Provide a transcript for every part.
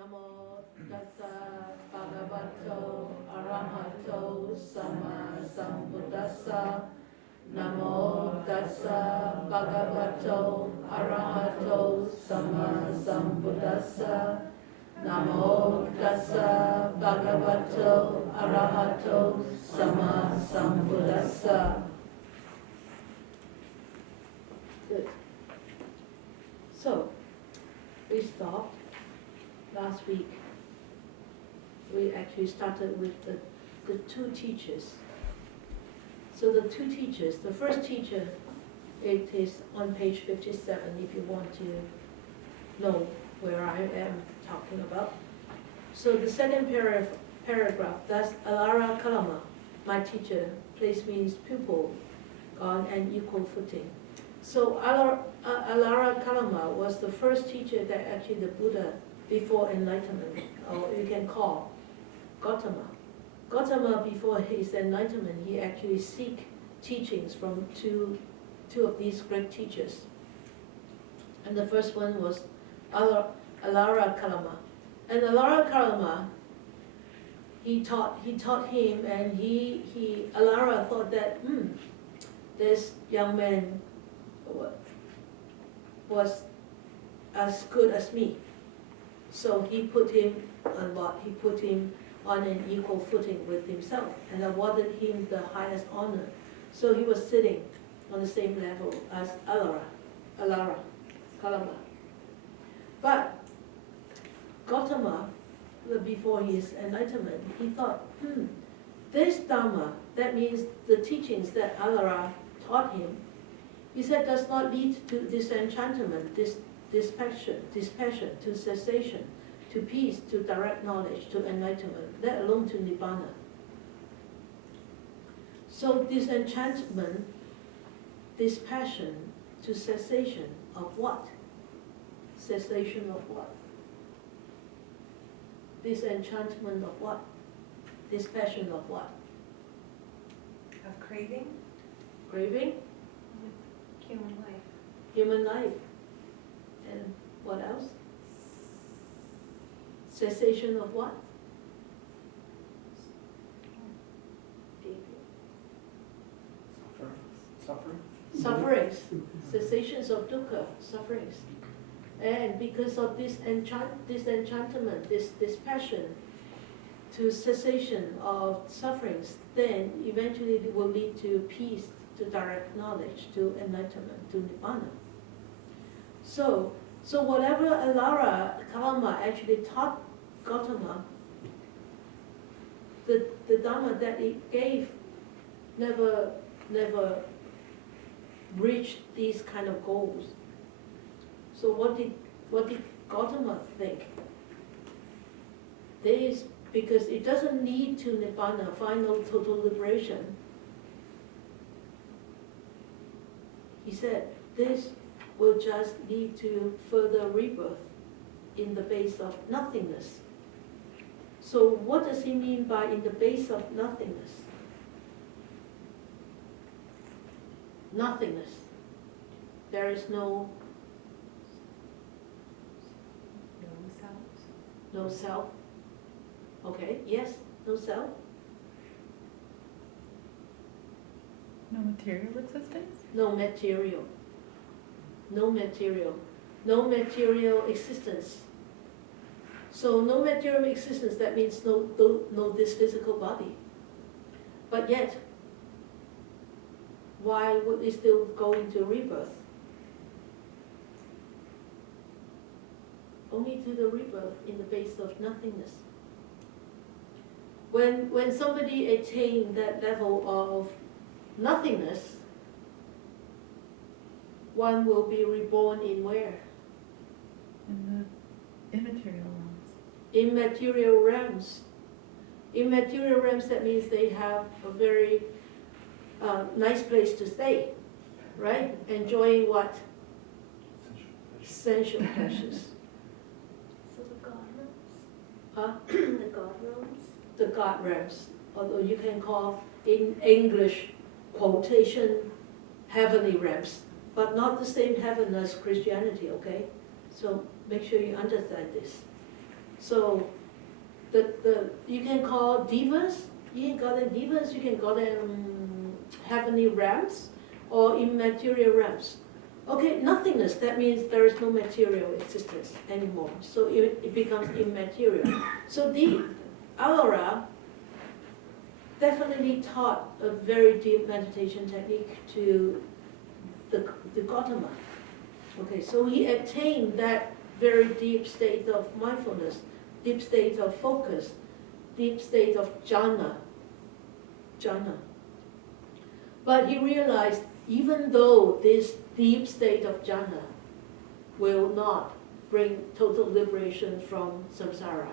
Namo tassa bhagavato arahato sama sambuddhassa. Namo tassa bhagavato arahato sama sambuddhassa. Namo tassa bhagavato arahato sama sambuddhassa. Good. So, we stopped last week. We actually started with the two teachers. So the two teachers, the first teacher, it is on page 57 if you want to know where I am talking about. So the second paragraph, that's Alara Kalama, my teacher, placed me his pupil on an equal footing. So Alara Kalama was the first teacher that actually the Buddha before enlightenment, or you can call Gautama. Gautama, before his enlightenment, he actually seek teachings from two of these great teachers. And the first one was Alara Kalama. And Alara Kalama, he taught him, and Alara thought that this young man was as good as me. So he put him on an equal footing with himself and awarded him the highest honor. So he was sitting on the same level as Alara, Kalama. But Gautama, before his enlightenment, he thought, this Dhamma, that means the teachings that Alara taught him, he said does not lead to disenchantment, dispassion, to cessation, to peace, to direct knowledge, to enlightenment, let alone to Nibbana. So disenchantment, dispassion, to cessation of what? Cessation of what? Disenchantment of what? Dispassion of what? Of craving? Craving? Human life. Human life. And what else? Cessation of what? Sufferings. Cessations of dukkha, sufferings. And because of this disenchantment, this passion to cessation of sufferings, then eventually it will lead to peace, to direct knowledge, to enlightenment, to Nibbana. So whatever Alara Kalama actually taught Gautama, the Dhamma that it gave never reached these kind of goals. So what did Gautama think? Because it doesn't lead to Nibbana, final total liberation. He said, this will just lead to further rebirth in the base of nothingness. So what does he mean by in the base of nothingness? Nothingness. There is no self. No self. Okay, yes, no self. No material existence? No material. No material. No material existence. So no material existence, that means no this physical body. But yet, why would it still go into rebirth? Only to the rebirth in the base of nothingness. When somebody attains that level of nothingness, one will be reborn in where? In the immaterial realms. Immaterial realms. Immaterial realms, that means they have a very nice place to stay, right? Enjoying what? Sensual pleasures. So the God realms? Huh? The God realms? The God realms, although you can call in English quotation heavenly realms, but not the same heaven as Christianity, okay? So make sure you understand this. So you can call divas, you can call them divas, you can call them heavenly realms or immaterial realms. Okay, nothingness, that means there is no material existence anymore. So it becomes immaterial. So the Alara definitely taught a very deep meditation technique to the Gautama. Okay, so he attained that very deep state of mindfulness, deep state of focus, deep state of jhana. But he realized even though this deep state of jhana will not bring total liberation from samsara.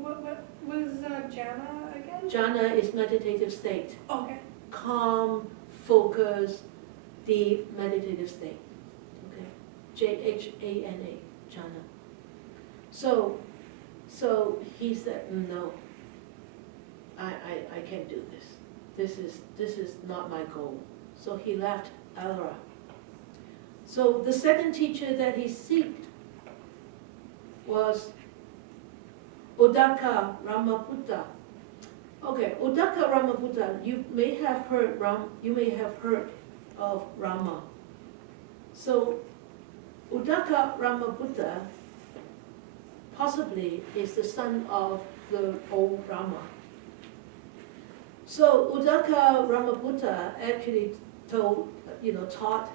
What was jhana again? Jhana is meditative state, Okay. calm, focus, deep meditative state. Okay, Jhana, jhana. So he said, no, I can't do this. This is not my goal. So he left Alara. So the second teacher that he sought was Uddaka Ramaputta. Okay, Uddaka Ramaputta, you may have heard of Rama. So Uddaka Ramaputta possibly is the son of the old Rama. So Uddaka Ramaputta actually taught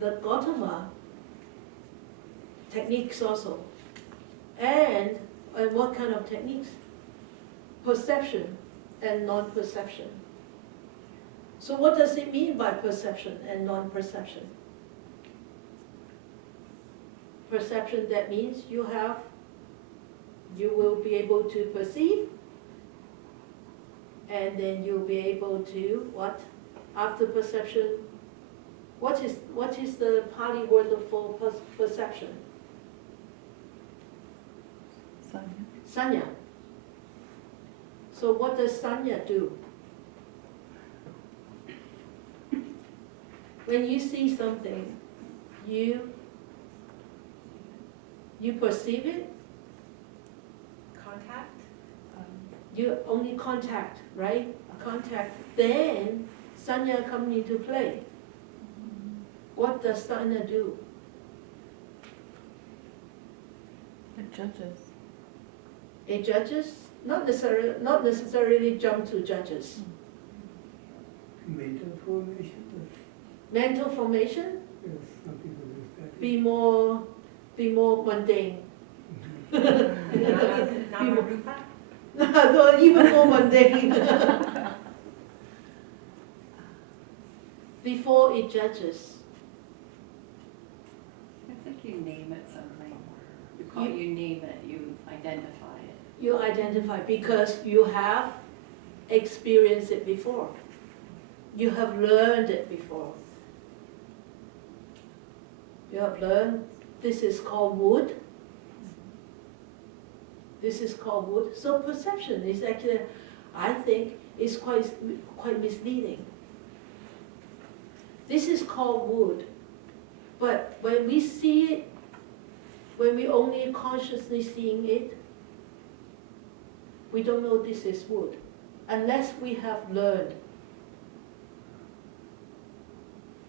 the Gautama techniques also. And what kind of techniques? Perception and non-perception. So what does it mean by perception and non-perception? Perception, that means you will be able to perceive, and then you'll be able to, what? After perception, what is the Pali word for perception? Sanya. So what does sanya do? When you see something, you perceive it. Contact. You only contact, right? Contact. Then sanya comes into play. What does sanya do? It judges. It judges? Not necessarily jump to judges. Mental formation. Mental formation? Yes, some people use that. Be more mundane. Namarupa. No, even more mundane. Before it judges. I think you name it something. You name it, you identify it. You identify because you have experienced it before. You have learned it before. You have learned this is called wood. This is called wood. So perception is actually, I think, is quite misleading. This is called wood. But when we see it, when we only consciously seeing it, we don't know this is wood, unless we have learned.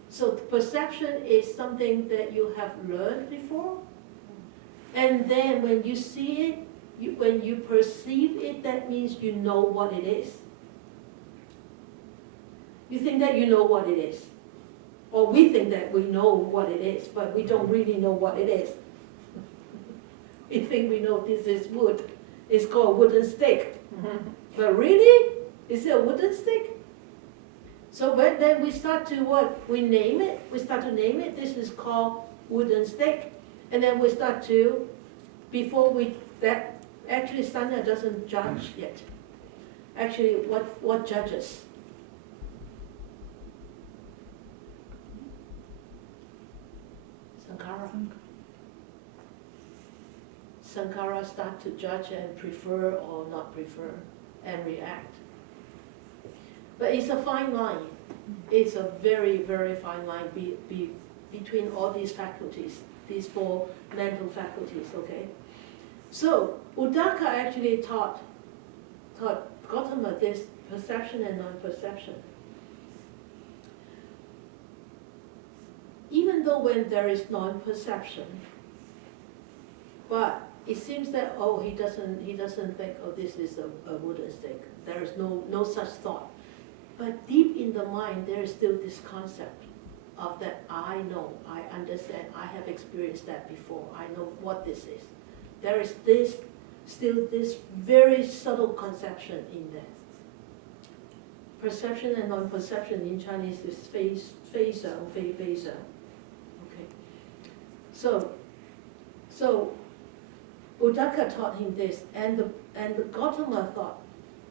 So perception is something that you have learned before, and then when you see it, when you perceive it, that means you know what it is. You think that you know what it is. Or we think that we know what it is, but we don't really know what it is. We think we know this is wood. It's called wooden stick. But really? Is it a wooden stick? So then we start to what? We name it. We start to name it. This is called wooden stick. And then we start to, actually sanya doesn't judge yet. Actually, what judges? Sankhara. Sankhara start to judge and prefer or not prefer and react. But it's a fine line. It's a very, very fine line between all these faculties. these four mental faculties, okay? So Uddaka actually taught Gautama this perception and non-perception. Even though when there is non-perception, but it seems that, oh, he doesn't think, oh, this is a Buddhistic. There is no such thought. But deep in the mind, there is still this concept of that I know, I understand, I have experienced that before, I know what this is. There is still this very subtle conception in there. Perception and non-perception in Chinese is fei zheng, fei zheng. Okay. So Uddaka taught him this, and the Gautama thought,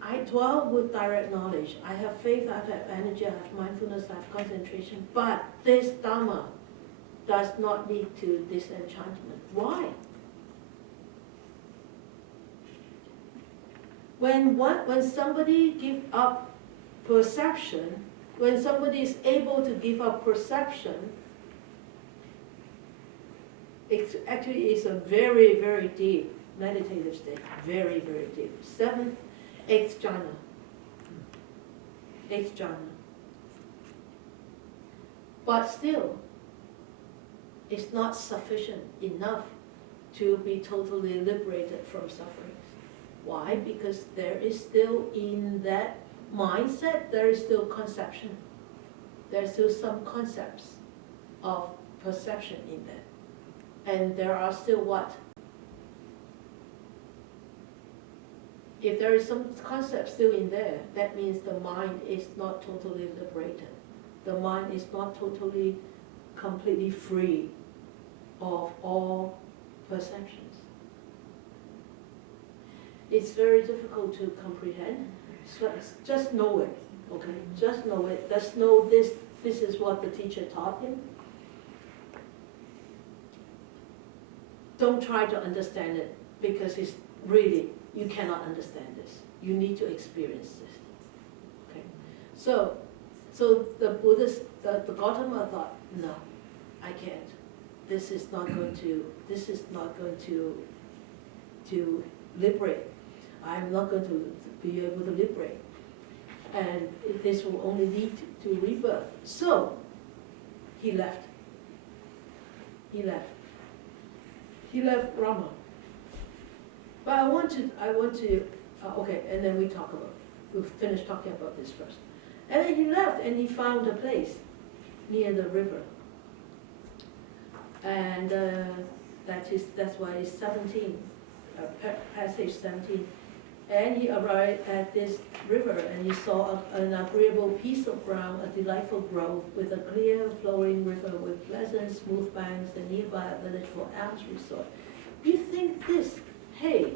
I dwell with direct knowledge. I have faith, I have energy, I have mindfulness, I have concentration. But this Dhamma does not lead to disenchantment. Why? When somebody gives up perception, when somebody is able to give up perception, it actually is a very, very deep meditative state. Very, very deep. Eighth jhana. But still, it's not sufficient enough to be totally liberated from sufferings. Why? Because there is still in that mindset, there is still conception. There's still some concepts of perception in that. And there are still what? If there is some concept still in there, that means the mind is not totally liberated. The mind is not totally, completely free of all perceptions. It's very difficult to comprehend. So just know it, okay? Just know it. Just know this is what the teacher taught him. Don't try to understand it, because it's really, you cannot understand this. You need to experience this. Okay. So the Buddhist, the Gautama thought, no, I can't. This is not going to liberate. I'm not going to be able to liberate. And this will only lead to rebirth. So he left. He left Rama. But I want to, okay, and then we'll finish talking about this first. And then he left and he found a place near the river. And that's why it's 17, passage 17. And he arrived at this river and he saw an agreeable piece of ground, a delightful grove with a clear flowing river with pleasant smooth banks and nearby a village for alms resort. You think this, hey,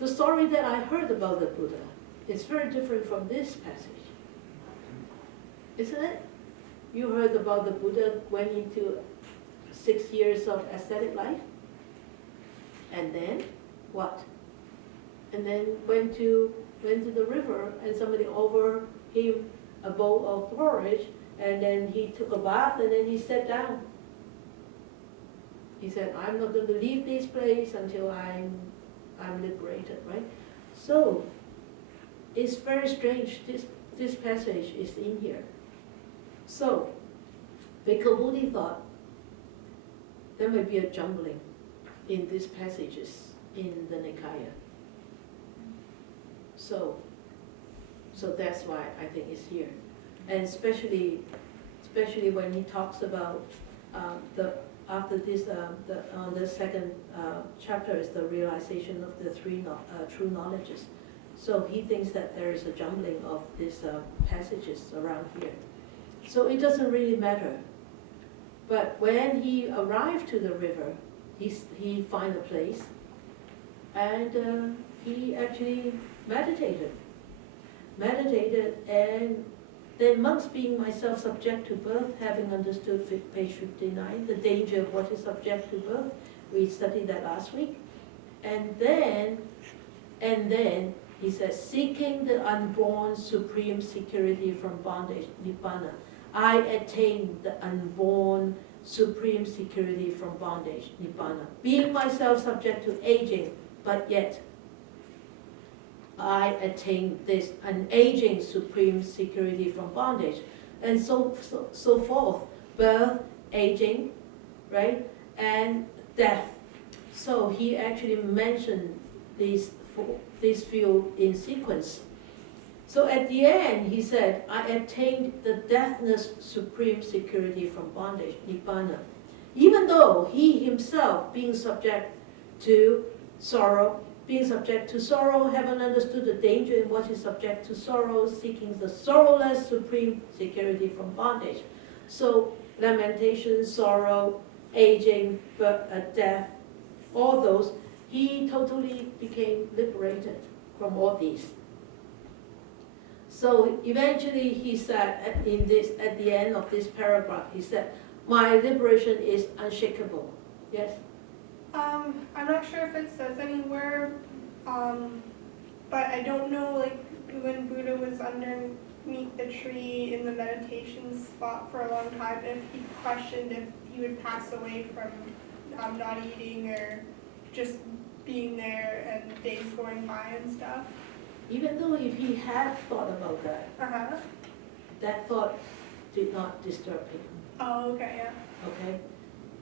the story that I heard about the Buddha is very different from this passage, isn't it? You heard about the Buddha went into 6 years of ascetic life, and then what? And then went to the river, and somebody offered him a bowl of porridge, and then he took a bath, and then he sat down. He said, I'm not going to leave this place until I'm liberated, right? So it's very strange. This passage is in here. So Bhikkhu Bodhi thought there may be a jumbling in these passages in the Nikaya. So that's why I think it's here, and especially when he talks about after this the second chapter is the realization of the three true knowledges. So he thinks that there is a jumbling of these passages around here. So it doesn't really matter. But when he arrived to the river, he found a place, and he actually meditated, and then monks being myself subject to birth, having understood page 59, the danger of what is subject to birth, we studied that last week, and then he says, seeking the unborn supreme security from bondage, nibbana, I attain the unborn supreme security from bondage, nibbana. Being myself subject to aging, but yet I attain this unaging supreme security from bondage, and so forth. Birth, aging, right, and death. So he actually mentioned these few in sequence. So at the end, he said, I attained the deathless supreme security from bondage, nibbana. Even though he himself, being subject to sorrow, having understood the danger in what is subject to sorrow, seeking the sorrowless supreme security from bondage. So lamentation, sorrow, aging, death, all those, he totally became liberated from all these. So eventually he said at the end of this paragraph, he said, my liberation is unshakable. Yes? I'm not sure if it says anywhere, but I don't know, like, when Buddha was underneath the tree in the meditation spot for a long time, if he questioned if he would pass away from not eating or just being there and days going by and stuff. Even though if he had thought about that, that thought did not disturb him. Oh, okay, yeah. Okay?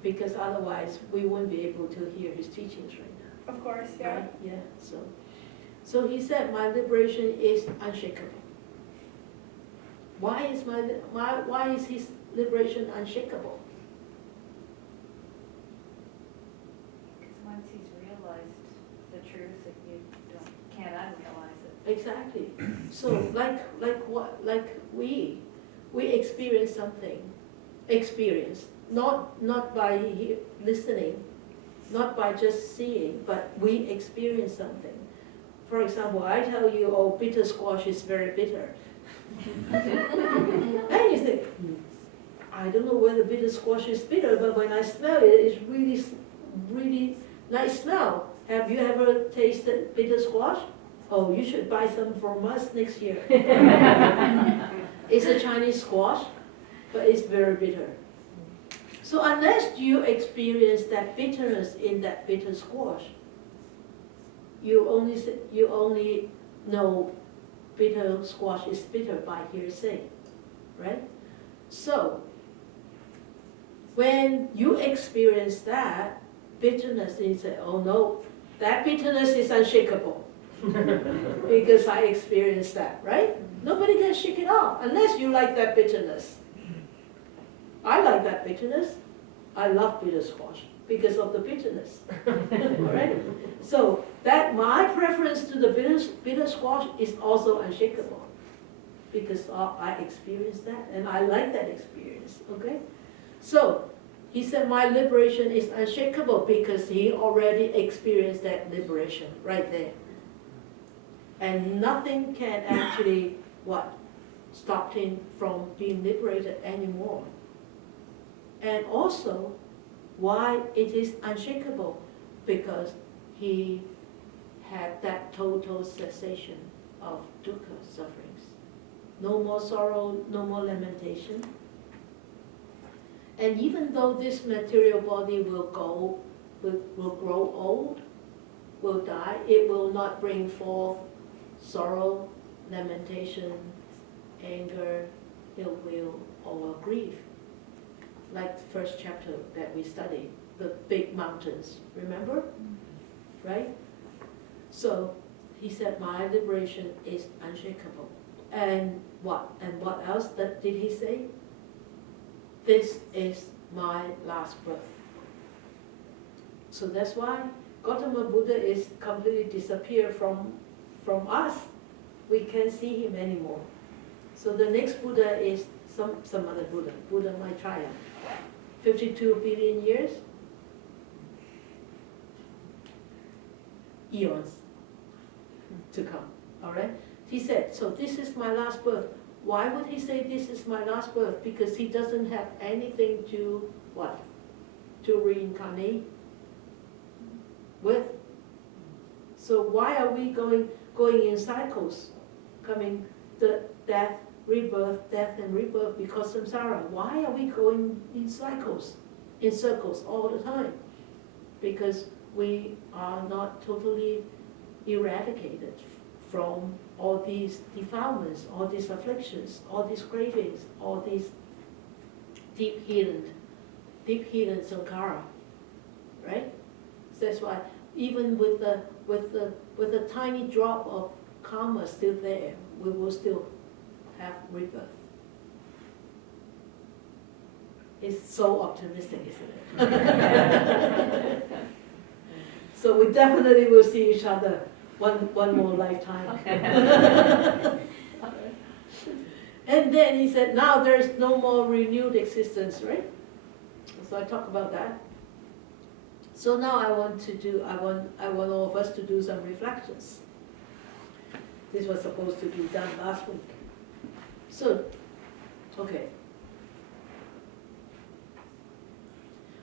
Because otherwise we wouldn't be able to hear his teachings right now. Of course, yeah. Right? Yeah. So he said, my liberation is unshakable. Why is his liberation unshakable? Because once he's realized the truth, that you can't unrealize it. Exactly. So like we experience something, not by listening, not by just seeing, but we experience something. For example, I tell you, oh, bitter squash is very bitter. And you think, I don't know whether bitter squash is bitter, but when I smell it, it's really, really nice smell. Have you ever tasted bitter squash? Oh, you should buy some from us next year. It's a Chinese squash, but it's very bitter. So unless you experience that bitterness in that bitter squash, you only know bitter squash is bitter by hearsay, right? So when you experience that bitterness, you say, oh no, that bitterness is unshakable. Because I experienced that, right? Nobody can shake it off unless you like that bitterness. I like that bitterness. I love bitter squash because of the bitterness. All right? So that my preference to the bitter squash is also unshakable because I experienced that and I like that experience. Okay? So he said my liberation is unshakable because he already experienced that liberation right there. And nothing can actually, stop him from being liberated anymore. And also, why it is unshakable? Because he had that total cessation of dukkha sufferings. No more sorrow, no more lamentation. And even though this material body will grow old, will die, it will not bring forth sorrow, lamentation, anger, ill will, or grief. Like the first chapter that we studied, the big mountains, remember? Right? So he said, my liberation is unshakable. And what? And what else did he say? This is my last birth. So that's why Gautama Buddha is completely disappeared from us. We can't see him anymore. So the next Buddha is some other Buddha, Buddha Maitreya. 52 billion years, eons to come, all right? He said, so this is my last birth. Why would he say this is my last birth? Because he doesn't have anything to, to reincarnate with. So why are we going in cycles, coming the death and rebirth, because samsara. Why are we going in cycles? in circles all the time, because we are not totally eradicated from all these defilements, all these afflictions, all these cravings, all these deep hidden sankhara, right? So that's why even with the tiny drop of karma still there, we will still have rebirth. It's so optimistic, isn't it? So we definitely will see each other one more lifetime. And then he said, now there's no more renewed existence, right? So I talk about that. So now I want all of us to do some reflections. This was supposed to be done last week. So, okay.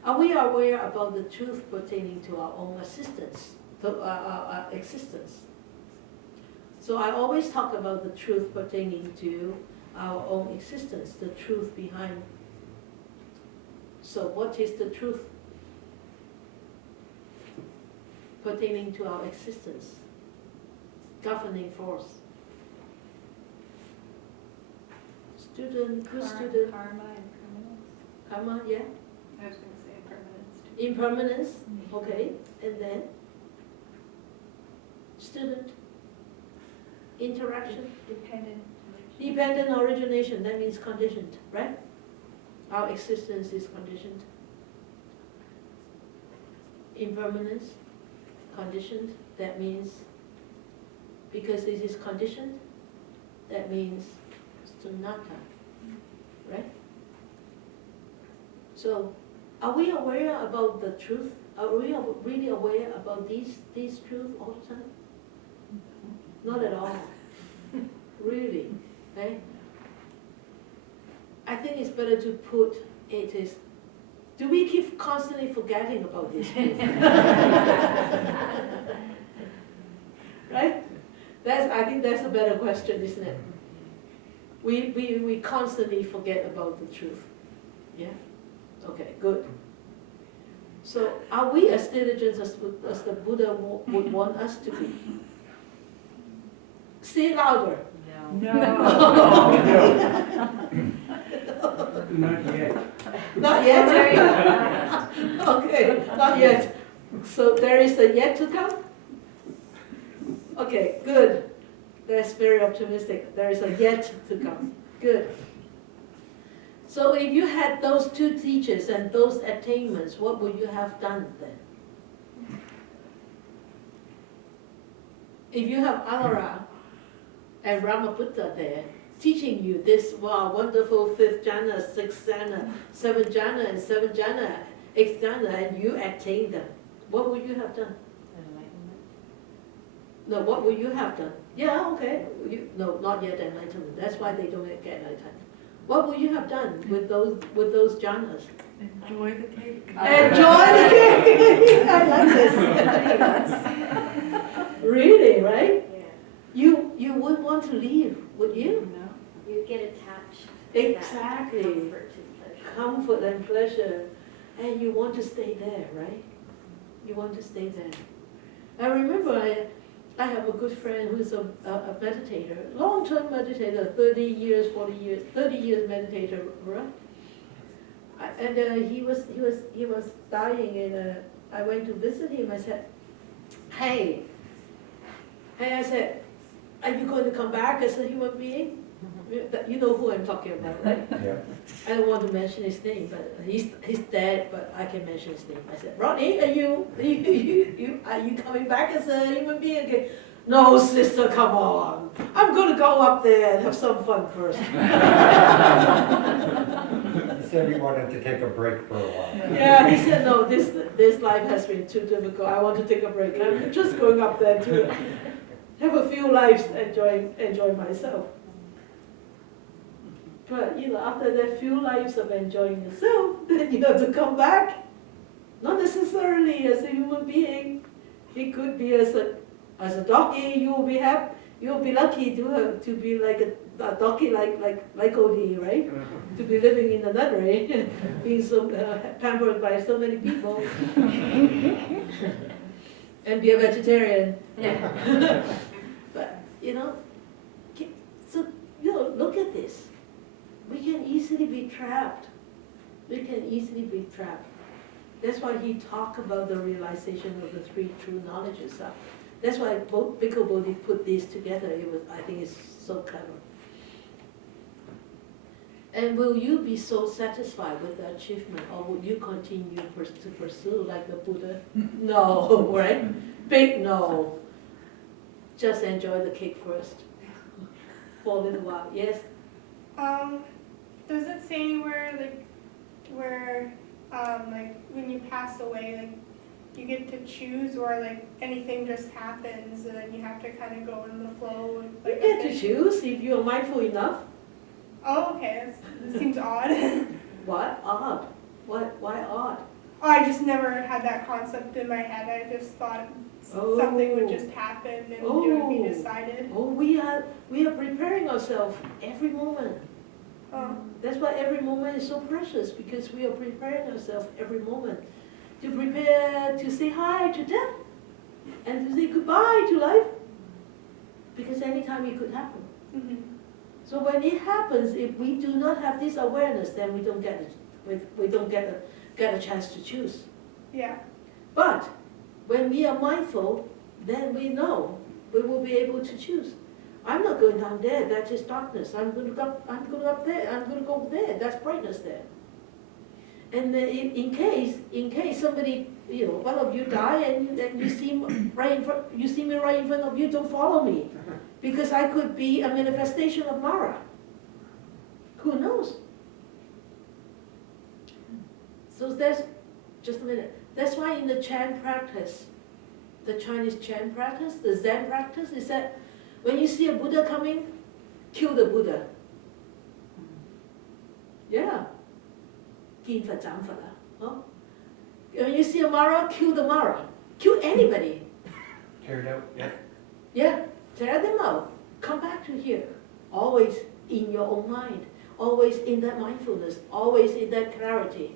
Are we aware about the truth pertaining to our own existence? So I always talk about the truth pertaining to our own existence, the truth behind. So what is the truth pertaining to our existence? Governing force. Student, good student. Karma and permanence. Karma, yeah. I was going to say impermanence too. Impermanence, okay. And then student. Interaction. Dependent origination, that means conditioned, right? Our existence is conditioned. Impermanence, conditioned, that means, because it is conditioned, that means sunnata, right? So, are we aware about the truth? Are we really aware about these truths all the time? Not at all. Really, right? I think it's better to put it is, do we keep constantly forgetting about this truth? Right? I think that's a better question, isn't it? We constantly forget about the truth. Yeah? Okay, good. So are we as diligent as the Buddha would want us to be? Say louder. No. Not yet. Not yet? Okay, not yet. So there is a yet to come? Okay, good. That's very optimistic. There is a yet to come. Good. So if you had those two teachers and those attainments, what would you have done then? If you have Alara and Ramaputta there, teaching you this wonderful fifth jhana, sixth jhana, seventh jhana, and seventh jhana, eighth jhana, and you attain them, what would you have done? Enlightenment. No, what would you have done? Yeah, okay. No, not yet enlightenment. That's why they don't get enlightenment. What would you have done with those jhanas? Enjoy the cake. Enjoy the cake. I like this. Really, right? Yeah. You wouldn't want to leave, would you? No. You get attached. Exactly. To that comfort and pleasure. Comfort and pleasure, and you want to stay there, right? You want to stay there. I remember I have a good friend who's a meditator, long-term meditator, 30 years, 40 years, 30 years meditator, right? And he was dying, and I went to visit him. I said, hey, and I said, are you going to come back as a human being? You know who I'm talking about, right? Yeah. I don't want to mention his name, but he's dead, but I can mention his name. I said, Rodney, are you coming back as a human being again? No, sister, come on. I'm going to go up there and have some fun first. He said he wanted to take a break for a while. Yeah, he said, no, this life has been too difficult. I want to take a break. I'm just going up there to have a few lives, enjoy myself. But after that few lives of enjoying yourself, then you have to come back. Not necessarily as a human being. It could be as a doggy. You will be happy. you'll be lucky to be like a donkey like Odie, right? To be living in the nunnery, being so pampered by so many people, and be a vegetarian. Yeah. But so look at this. We can easily be trapped. We can easily be trapped. That's why he talked about the realization of the three true knowledges. That's why both Bhikkhu Bodhi put these together. I think it's so clever. And will you be so satisfied with the achievement, or will you continue to pursue like the Buddha? No, right? Big no. Just enjoy the cake first. For a little while. Yes? Does it say anywhere where like when you pass away, like you get to choose, or like anything just happens and then you have to kind of go in the flow? You get to choose if you're mindful enough. Oh, okay. That seems odd. What? Odd? Why odd? Oh, I just never had that concept in my head. I just thought something would just happen and it would be decided. Oh, we are preparing ourselves every moment. Oh. That's why every moment is so precious, because we are preparing ourselves every moment to prepare to say hi to death and to say goodbye to life, because anytime it could happen. Mm-hmm. So when it happens, if we do not have this awareness, then we don't get a chance to choose. Yeah. But when we are mindful, then we know we will be able to choose. I'm not going down there, that is darkness. I'm going up there, I'm going to go there, that's brightness there. And in case somebody, one of you die and you see me right in front of you, don't follow me. Because I could be a manifestation of Mara. Who knows? So just a minute. That's why in the Chan practice, the Chinese Chan practice, the Zen practice, is that when you see a Buddha coming, kill the Buddha. Yeah. When you see a Mara, kill the Mara. Kill anybody. Tear it out, yeah. Yeah, tear them out. Come back to here. Always in your own mind. Always in that mindfulness. Always in that clarity.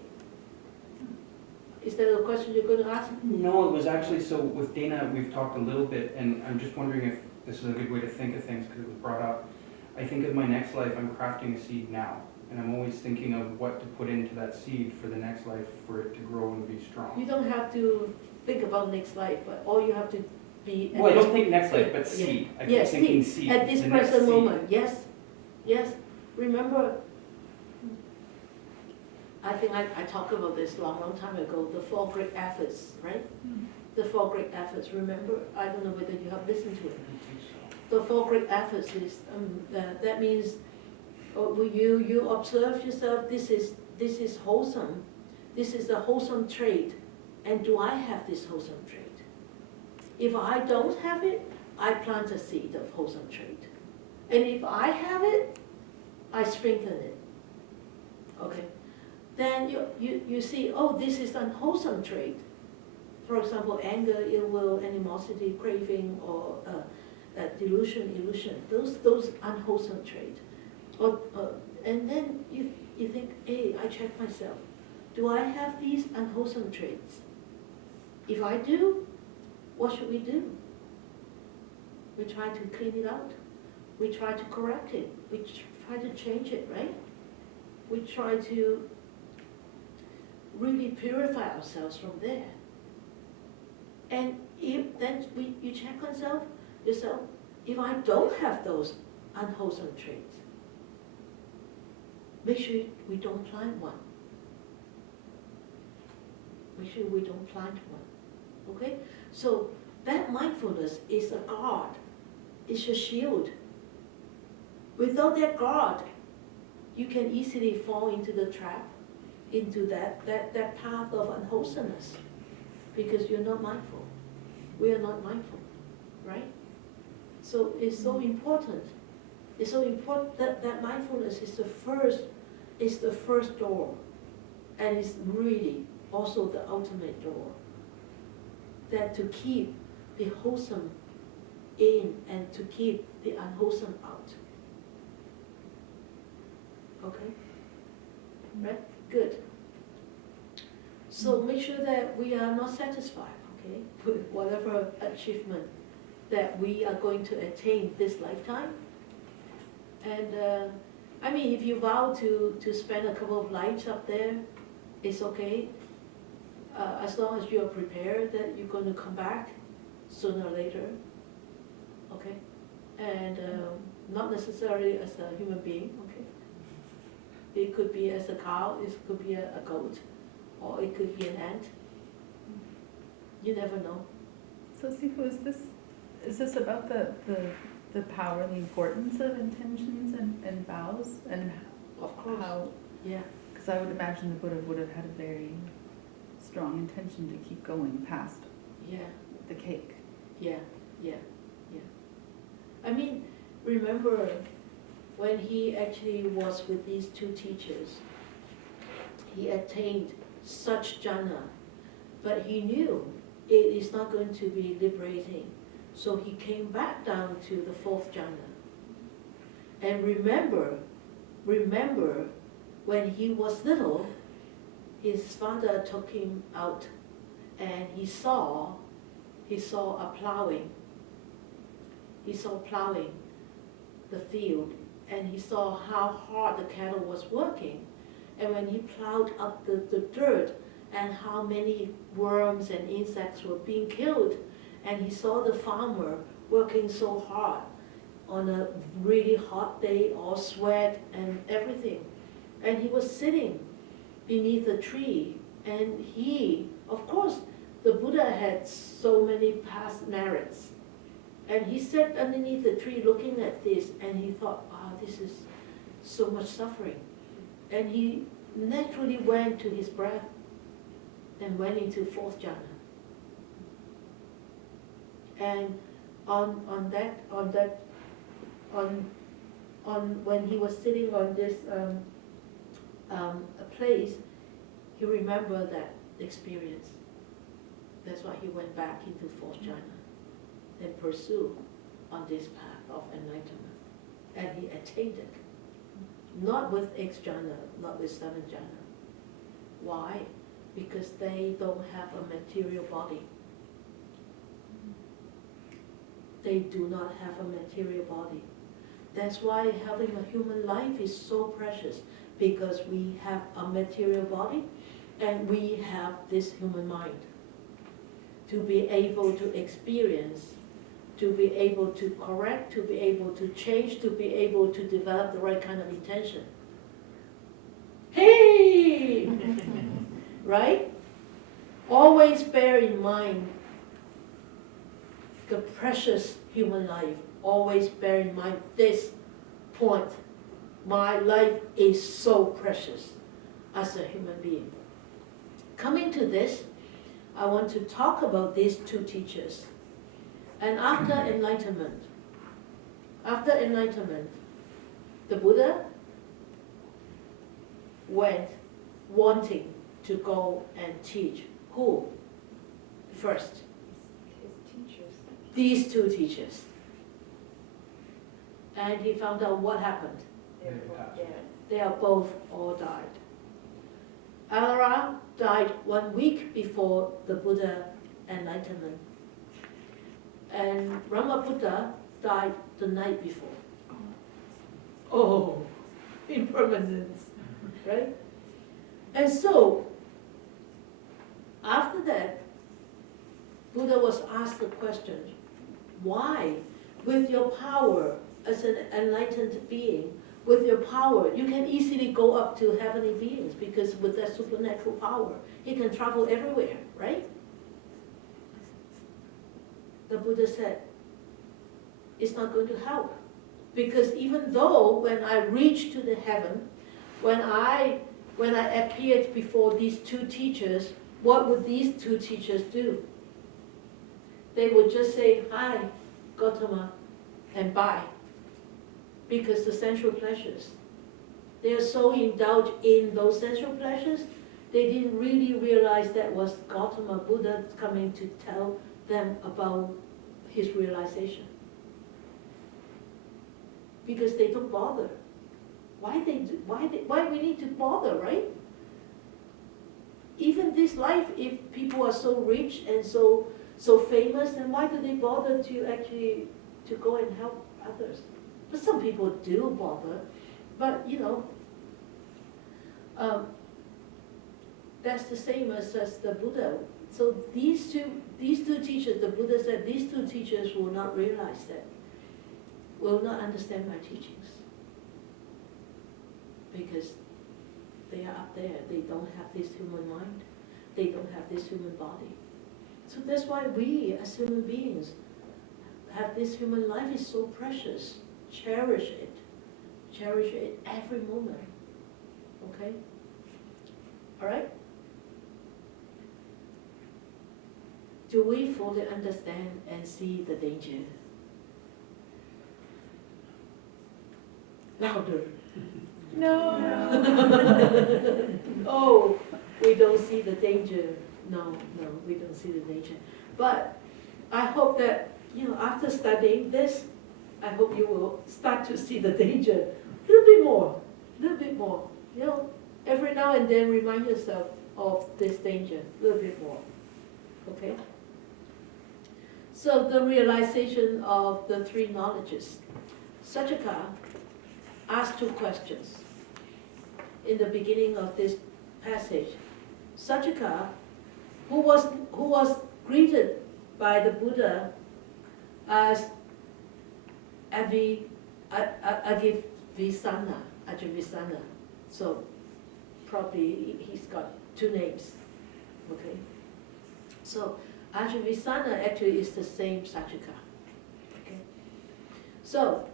Is that a question you're going to ask? No, it was actually, so with Dana, we've talked a little bit, and I'm just wondering if this is a good way to think of things, because it was brought up. I think of my next life, I'm crafting a seed now, and I'm always thinking of what to put into that seed for the next life for it to grow and be strong. You don't have to think about next life, but all you have to be... Well, I don't think next life, but seed. I keep thinking seed. At this the next present seed. moment, yes. Yes. Remember, I think I talked about this long time ago, the 4 great efforts, right? The 4 great efforts, remember? I don't know whether you have listened to it. I don't think so. The 4 great efforts is, that means you observe yourself, this is wholesome. This is a wholesome trait. And do I have this wholesome trait? If I don't have it, I plant a seed of wholesome trait. And if I have it, I strengthen it. Okay? Then you see, oh, this is unwholesome trait. For example, anger, ill will, animosity, craving, or delusion, illusion. Those unwholesome traits. And then you think, hey, I check myself. Do I have these unwholesome traits? If I do, what should we do? We try to clean it out. We try to correct it. We try to change it, right? We try to really purify ourselves from there. And then you check yourself, if I don't have those unwholesome traits, make sure we don't plant one. Make sure we don't plant one. Okay? So that mindfulness is a guard. It's a shield. Without that guard, you can easily fall into the trap, into that path of unwholesomeness, because you're not mindful. We are not mindful, right? So it's so important. It's so important that mindfulness is the first door, and it's really also the ultimate door. That to keep the wholesome in and to keep the unwholesome out. Okay? Right? Good. So make sure that we are not satisfied, okay, with whatever achievement that we are going to attain this lifetime. And I mean, if you vow to spend a couple of lives up there, it's okay. As long as you are prepared that you're going to come back sooner or later, okay? And not necessarily as a human being, okay? It could be as a cow, it could be a goat, or it could be an ant. You never know. So Sifu, is this about the power and the importance of intentions and vows and Of course. how? Yeah. Because I would imagine the Buddha would have had a very strong intention to keep going past Yeah. the cake. Yeah. I mean, remember when he actually was with these two teachers, he attained such jhana, but he knew it is not going to be liberating. So he came back down to the fourth jhana. And remember, when he was little, his father took him out and he saw a plowing. He saw plowing the field, and he saw how hard the cattle was working. And when he plowed up the dirt and how many worms and insects were being killed, and he saw the farmer working so hard on a really hot day, all sweat and everything. And he was sitting beneath a tree, and he, of course, the Buddha had so many past merits. And he sat underneath the tree looking at this, and he thought, wow, this is so much suffering. And he naturally went to his breath and went into fourth jhana. And when he was sitting on this place, he remembered that experience. That's why he went back into fourth jhana and pursued on this path of enlightenment. And he attained it. Not with eighth jhana, not with seventh jhana. Why? Because they don't have a material body. They do not have a material body. That's why having a human life is so precious, because we have a material body and we have this human mind to be able to experience, to be able to correct, to be able to change, to be able to develop the right kind of intention. Hey! Right? Always bear in mind the precious human life. Always bear in mind this point. My life is so precious as a human being. Coming to this, I want to talk about these two teachers. And after enlightenment, the Buddha went wanting to go and teach who first? His teachers. These two teachers. And he found out what happened. They were both dead. They are both all died. Alara died 1 week before the Buddha enlightenment. And Ramaputta died the night before. Oh, impermanence, right? And so, after that, Buddha was asked the question, why, with your power as an enlightened being, with your power, you can easily go up to heavenly beings, because with that supernatural power, he can travel everywhere, right? The Buddha said, it's not going to help. Because even though when I reach to the heaven, when I appeared before these two teachers, what would these two teachers do? They would just say, hi, Gautama, and bye. Because the sensual pleasures, they are so indulged in those sensual pleasures, they didn't really realize that was Gautama Buddha coming to tell them about his realization. because they don't bother. Why we need to bother, right? Even this life, if people are so rich and so famous, then why do they bother to actually to go and help others? But some people do bother, but that's the same as the Buddha. So these two teachers, the Buddha said, these two teachers will not realize that, will not understand my teachings. Because they are up there, they don't have this human mind, they don't have this human body. So that's why we as human beings have this human life is so precious. Cherish it every moment. Okay? Alright? Do we fully understand and see the danger? Louder. No. Oh, we don't see the danger. No, we don't see the danger. But I hope that, after studying this, I hope you will start to see the danger a little bit more. Every now and then remind yourself of this danger a little bit more. Okay? So the realization of the three knowledges. Sajjaka asked two questions in the beginning of this passage. Sajjaka, who was greeted by the Buddha as Ajivisana. So probably he's got two names. Okay. So Ajivisana actually is the same Sajjaka. Okay. So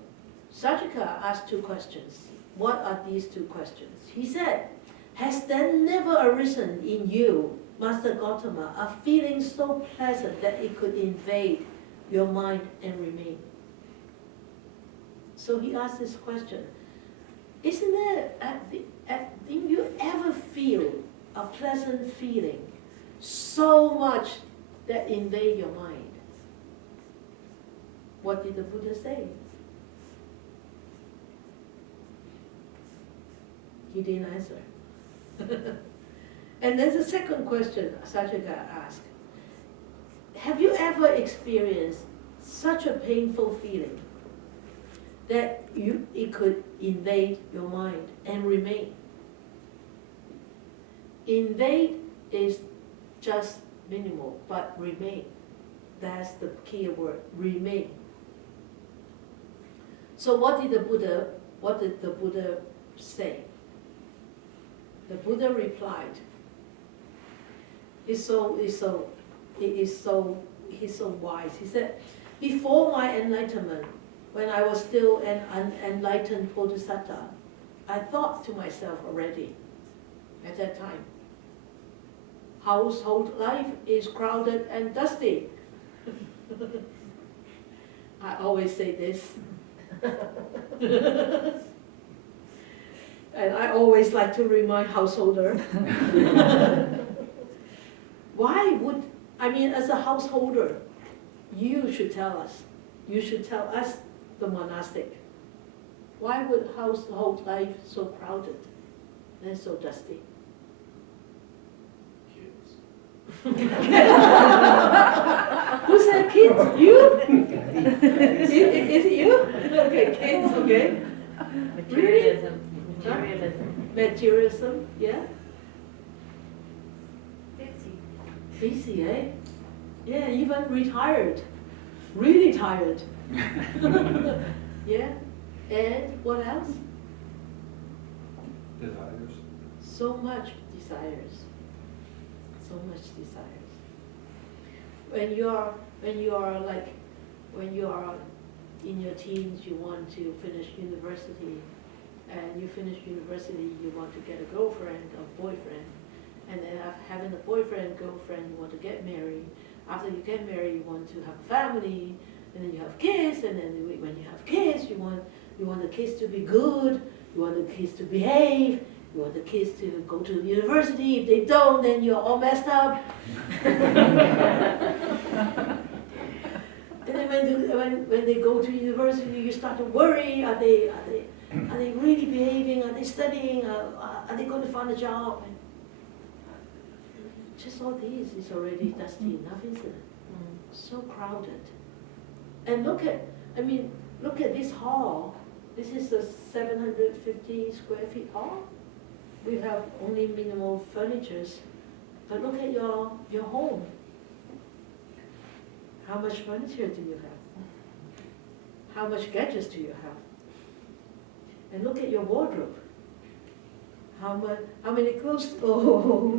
Sajjaka asked two questions. What are these two questions? He said, has there never arisen in you, Master Gautama, a feeling so pleasant that it could invade your mind and remain? So he asked this question. Isn't there, didn't you ever feel a pleasant feeling so much that invade your mind? What did the Buddha say? He didn't answer. And then the second question Sajjaka asked, have you ever experienced such a painful feeling that it could invade your mind and remain? Invade is just minimal, but remain. That's the key word, remain. So what did the Buddha say? The Buddha replied, he's so wise. He said, before my enlightenment, when I was still an unenlightened Bodhisattva, I thought to myself already at that time, household life is crowded and dusty. I always say this. And I always like to remind householder. As a householder, you should tell us. You should tell us, the monastic. Why would household life so crowded and so dusty? Kids. Who said kids? You? Is it you? Okay, kids, okay. Materialism. Huh? Materialism. Materialism, yeah? Busy. Busy, eh? Yeah, even retired. Really tired. Yeah? And what else? Desires. So much desires. So much desires. When you are in your teens, you want to finish university, and you finish university, you want to get a girlfriend or boyfriend, and then having a boyfriend, girlfriend, you want to get married. After you get married, you want to have a family, and then you have kids, and then when you have kids, you want the kids to be good, you want the kids to behave, you want the kids to go to university. If they don't, then you're all messed up. And then when when they go to university, you start to worry, are they really behaving, are they studying, are they going to find a job? And just all these is already dusty enough, isn't it? So crowded. And look at this hall. This is a 750 square feet hall. We have only minimal furnitures. But look at your home. How much furniture do you have? How much gadgets do you have? And look at your wardrobe. How many clothes? Oh.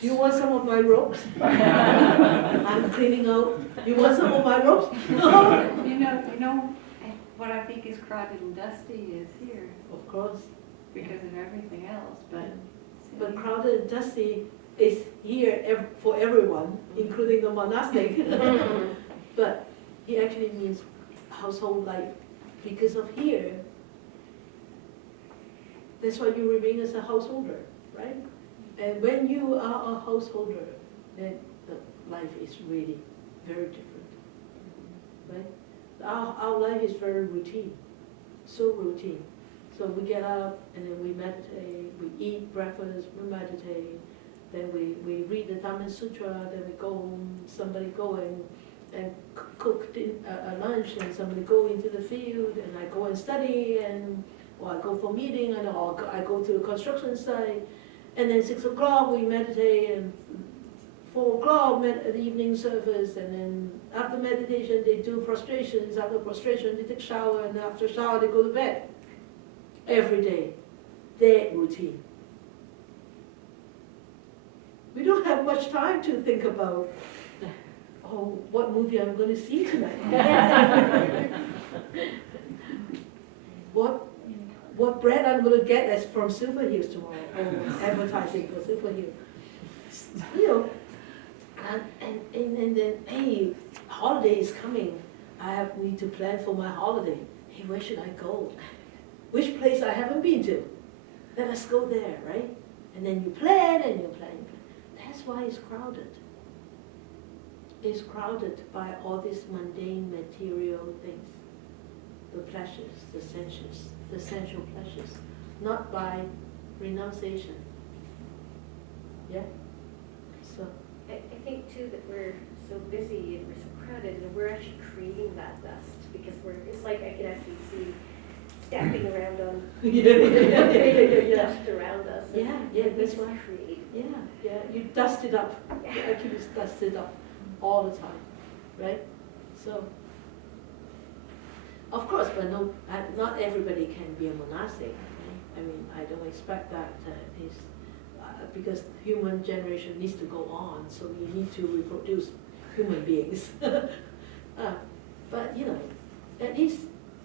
Do you want some of my ropes? I'm cleaning out. You want some of my ropes? No. You know, what I think is crowded and dusty is here Of course. because of everything else, But crowded and dusty is here for everyone, including the monastic. But he actually means household life. Because of here, that's why you remain as a householder, right? And when you are a householder, then the life is really very different, right? Our life is very routine, so routine. So we get up and then we meditate, we eat breakfast, we meditate, then we read the Dhamma Sutra, then we go home, somebody go and cook lunch, and somebody go into the field, and I go and study, or I go for meeting, or I go to a construction site, and then 6 o'clock we meditate, and 4 o'clock the evening service, and then after meditation they do prostrations, after prostration they take shower, and after shower they go to bed. Every day, that routine. We don't have much time to think about, oh, what movie I'm going to see tonight. What bread I'm going to get that's from Silver Hills tomorrow, or advertising for Silver Hills. You know, and then, hey, holiday is coming. I need to plan for my holiday. Hey, where should I go? Which place I haven't been to? Let us go there, right? And then you plan and you plan. That's why it's crowded. It's crowded by all these mundane material things. The pleasures, the sensual pleasures, not by renunciation. Yeah? So. I think too that we're so busy and we're so crowded and we're actually creating that dust because it's like I can actually see stamping around on dust around us. Yeah, that's why. Create. Yeah, you dust it up. You actually dust it up all the time, right? So, of course, but not everybody can be a monastic. Right? I mean, I don't expect that because human generation needs to go on, so we need to reproduce human beings. But you know, at least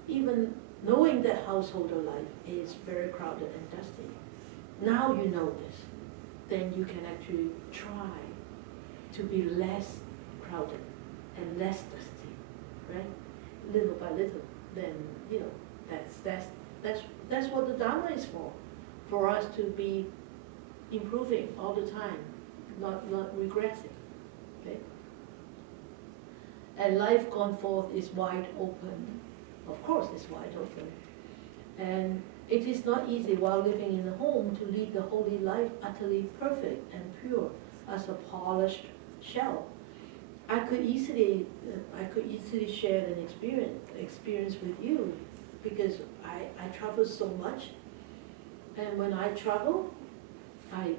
even knowing that householder life is very crowded and dusty, now you know this, then you can actually try to be less crowded and less dusty, right? Little by little, then you know that's what the Dhamma is for us to be improving all the time, not regressing. Okay? And life gone forth is wide open. Of course it's wide open. And it is not easy while living in the home to lead the holy life utterly perfect and pure as a polished shell. I could easily share an experience with you because I travel so much, and when I travel, I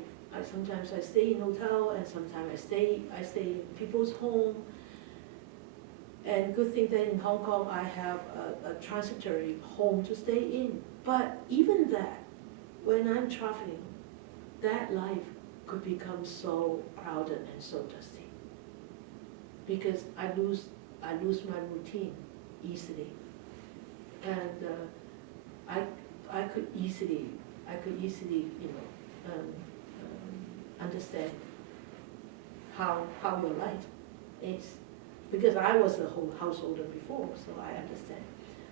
sometimes I stay in hotel, and sometimes I stay in people's home. And good thing that in Hong Kong I have a transitory home to stay in. But even that, when I'm traveling, that life could become so crowded and so dusty. Because I lose my routine easily. And I could easily understand how your life is. Because I was a whole householder before, so I understand.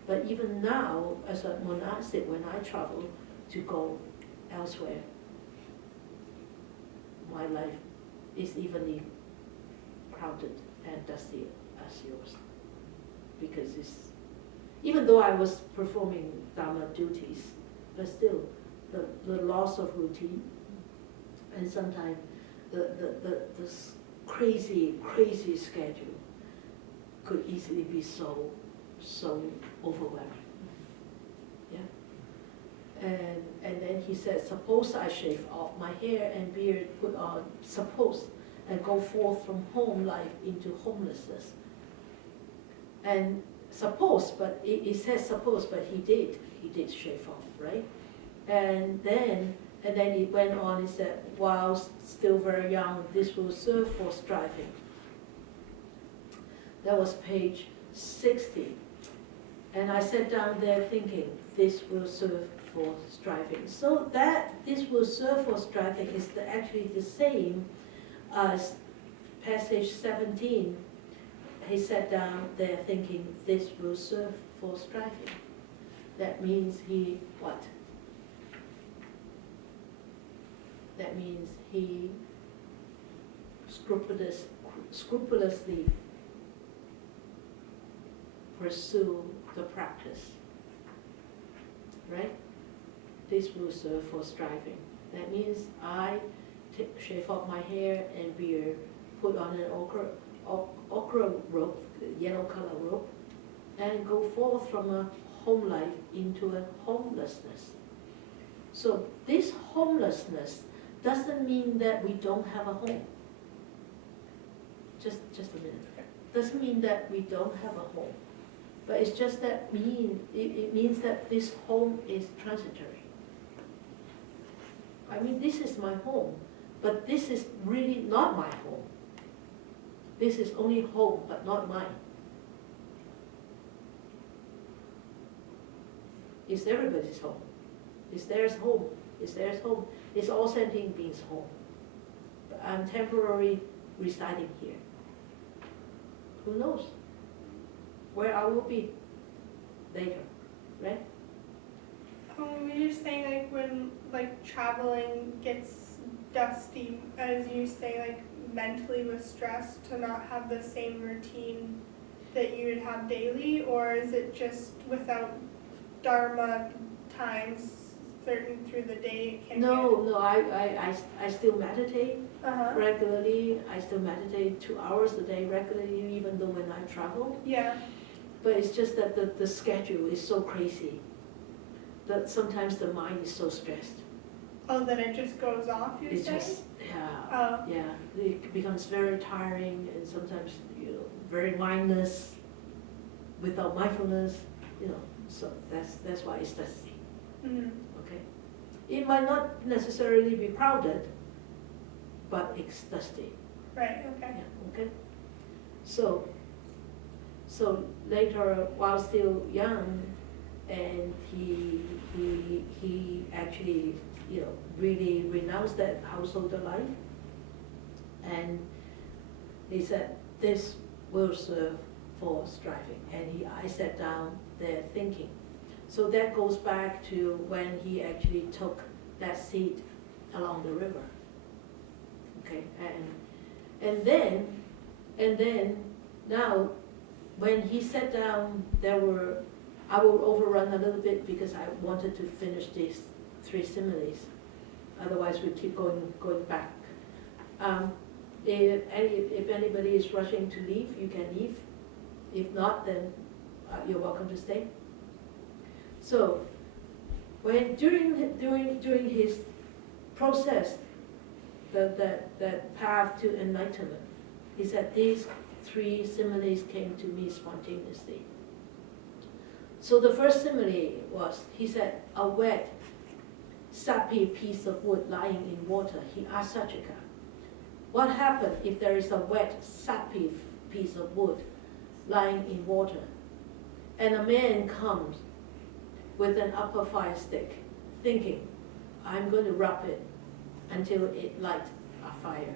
But even now, as a monastic, when I travel to go elsewhere, my life is evenly crowded and dusty as yours. Because it's, even though I was performing Dhamma duties, but still, the loss of routine, and sometimes this crazy schedule could easily be so overwhelming. Yeah. And then he said, suppose I shave off my hair and beard, put on, suppose, and go forth from home life into homelessness. And suppose, but it says suppose, but he did shave off, right? And then he went on, he said, while still very young, this will serve for striving. That was page 60. And I sat down there thinking, this will serve for striving. So that this will serve for striving is actually the same as passage 17. He sat down there thinking, this will serve for striving. That means he, what? That means he scrupulously pursue the practice, right? This will serve for striving. That means I shave off my hair and beard, put on an ochre robe, yellow color robe, and go forth from a home life into a homelessness. So this homelessness doesn't mean that we don't have a home. Just a minute. Doesn't mean that we don't have a home. But it's just that it means that this home is transitory. I mean, this is my home, but this is really not my home. This is only home, but not mine. It's everybody's home. It's theirs home. It's theirs home. It's all sentient beings' home. But I'm temporarily residing here. Who knows where I will be later, right? You're saying like when like traveling gets dusty, as you say, like mentally with stress to not have the same routine that you would have daily, or is it just without Dharma times certain through the day it can No, I still meditate Uh-huh. regularly. I still meditate 2 hours a day regularly, even though when I travel. Yeah. But it's just that the schedule is so crazy that sometimes the mind is so stressed. Oh, then it just goes off, you're It saying? just, Oh. yeah, it becomes very tiring and sometimes, very mindless, without mindfulness, so that's why it's dusty, Mm. okay? It might not necessarily be crowded, but it's dusty, Right, okay. yeah, okay? So later, while still young, and he actually, really renounced that householder life. And he said, this will serve for striving. And I sat down there thinking. So that goes back to when he actually took that seat along the river. Okay, and then now, when he sat down, I will overrun a little bit because I wanted to finish these 3 similes. Otherwise, we keep going back. If anybody is rushing to leave, you can leave. If not, then you're welcome to stay. So, when during his process, that path to enlightenment, he said these 3 similes came to me spontaneously. So the first simile was, he said, a wet, sappy piece of wood lying in water. He asked Sachika, what happens if there is a wet, sappy piece of wood lying in water, and a man comes with an upper fire stick, thinking, I'm going to rub it until it lights a fire,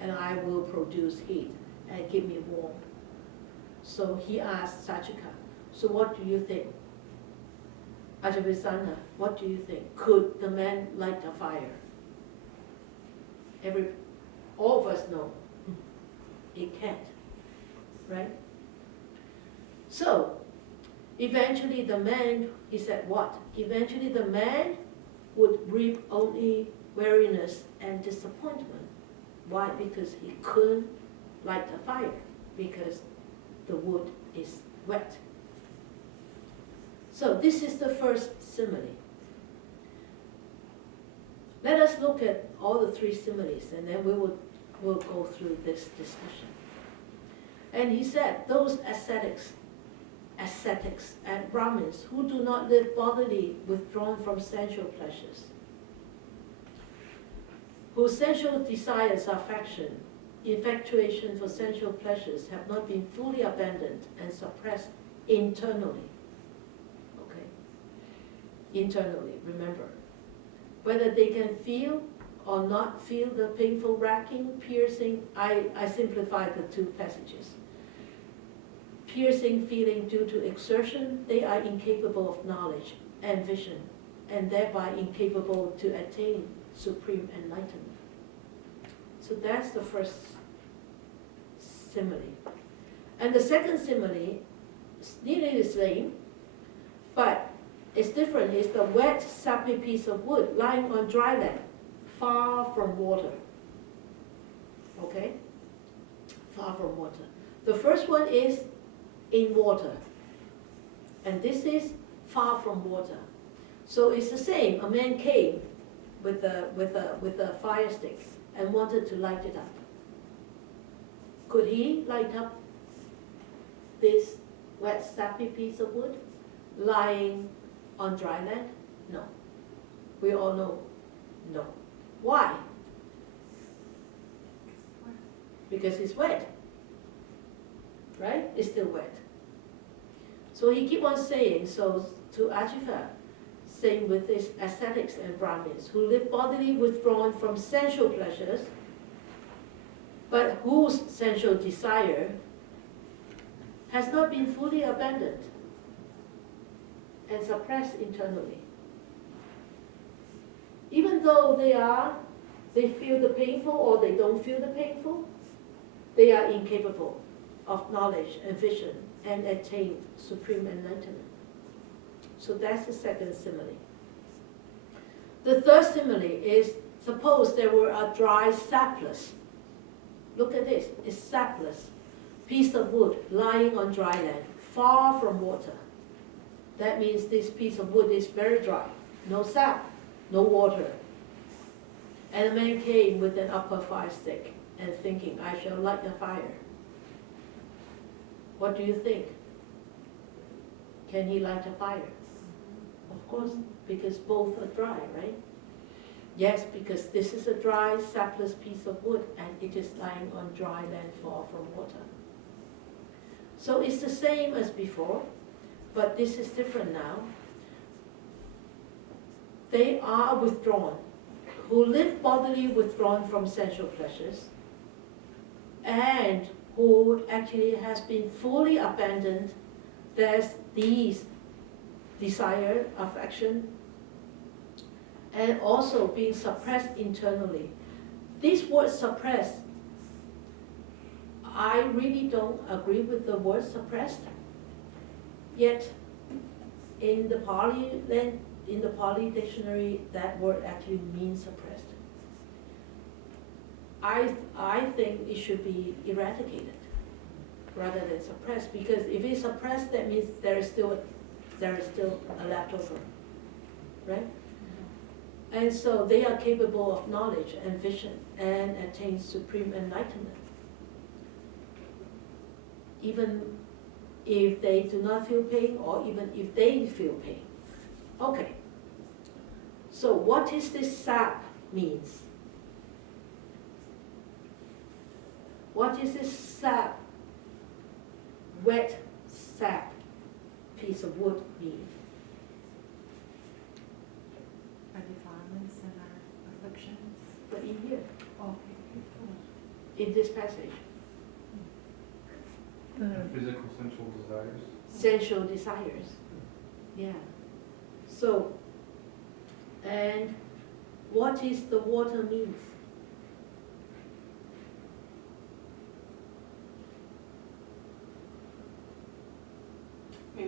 and I will produce heat and keep me warm. So he asked Sachika, so what do you think? Ajavisana, what do you think? Could the man light a fire? All of us know. it can't, right? So, eventually the man, he said what? Eventually the man would reap only weariness and disappointment. Why? Because he couldn't light a fire, because the wood is wet. So this is the first simile. Let us look at all the three similes, and then we'll go through this discussion. And he said, those ascetics and Brahmins who do not live bodily withdrawn from sensual pleasures, whose sensual desires are infatuation for sensual pleasures have not been fully abandoned and suppressed internally. Okay? Internally, remember. Whether they can feel or not feel the painful racking, piercing, I simplified the two passages. Piercing feeling due to exertion, they are incapable of knowledge and vision, and thereby incapable to attain supreme enlightenment. So that's the first simile. And the second simile is nearly the same, but it's different. It's the wet, sappy piece of wood lying on dry land, far from water. Okay? Far from water. The first one is in water, and this is far from water. So it's the same. A man came with a fire stick and wanted to light it up. Could he light up this wet, sappy piece of wood lying on dry land? No. We all know no. Why? Because it's wet. Right? It's still wet. So he keep on saying, so to Ajita, saying with his ascetics and Brahmins who live bodily withdrawn from sensual pleasures, but whose sensual desire has not been fully abandoned and suppressed internally. Even though they feel the painful or they don't feel the painful, they are incapable of knowledge and vision and attain supreme enlightenment. So that's the second simile. The third simile is, suppose there were a dry, sapless, look at this, it's sapless, piece of wood lying on dry land, far from water. That means this piece of wood is very dry, no sap, no water. And a man came with an upper fire stick and thinking, I shall light a fire. What do you think? Can he light a fire? Of course, because both are dry, right? Yes, because this is a dry, sapless piece of wood and it is lying on dry land far from water. So it's the same as before, but this is different now. They are withdrawn, who live bodily withdrawn from sensual pleasures, and who actually has been fully abandoned. There's these desire, affection, and also being suppressed internally. This word suppressed, I really don't agree with the word suppressed. Yet, in the Pali dictionary, that word actually means suppressed. I think it should be eradicated rather than suppressed, because if it's suppressed, that means there is still a leftover, right? And so they are capable of knowledge and vision and attain supreme enlightenment. Even if they do not feel pain, or even if they feel pain. Okay. So what is this sap means? What is this sap, wet sap piece of wood mean? Our defilements and our afflictions. But in here, Okay. in this passage, Physical sensual desires. sensual desires. Yeah. So, and what is the water means?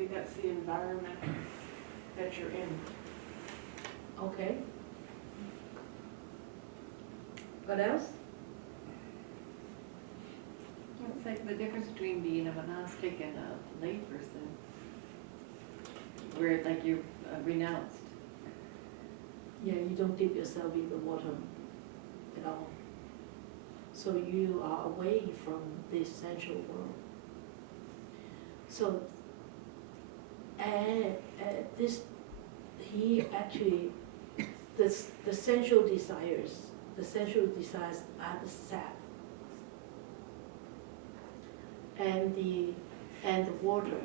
maybe that's the environment that you're in. Okay. What else? Well, it's like the difference between being a monastic and a lay person, where like you're renounced. Yeah, you don't dip yourself in the water at all. So you are away from the essential world. So, and this, he actually, the sensual desires are the sap. And the water,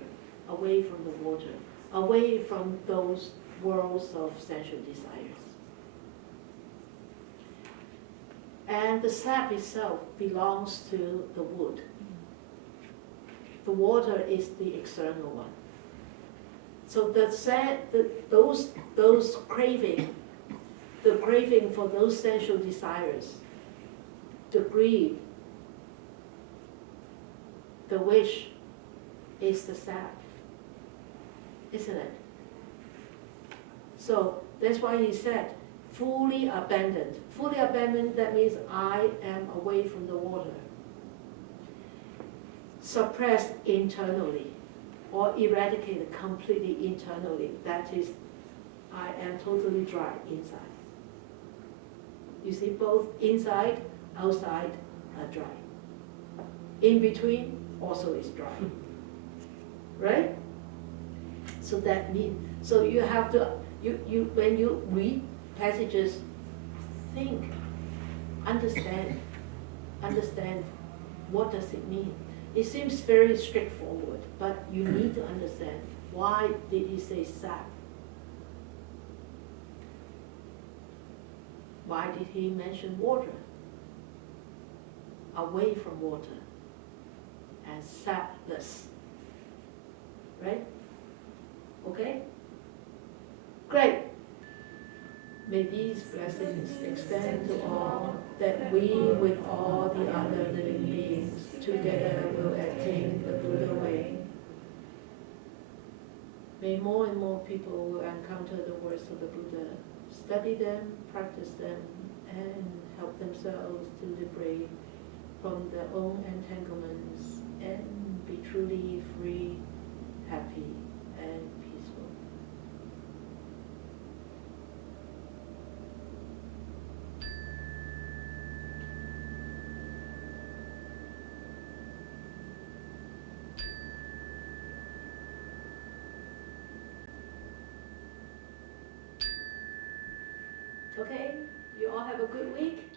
away from the water, away from those worlds of sensual desires. And the sap itself belongs to the wood. The water is the external one. So those craving, the craving for those sensual desires, the greed, the wish is the sap, isn't it? So that's why he said, fully abandoned. Fully abandoned, that means I am away from the water. Suppressed internally, or eradicated completely internally. That is, I am totally dry inside. You see, both inside, outside are dry. In between also is dry. Right? So that means, so you have to, when you read passages, think, understand what does it mean. It seems very straightforward, but you need to understand why did he say sap? Why did he mention water? Away from water and sapless, right? Okay? Great. May these blessings extend to all, that we with all the other living beings together will attain the Buddha way. May more and more people will encounter the words of the Buddha, study them, practice them, and help themselves to liberate from their own entanglements and be truly free, happy, and peaceful. Okay, you all have a good week.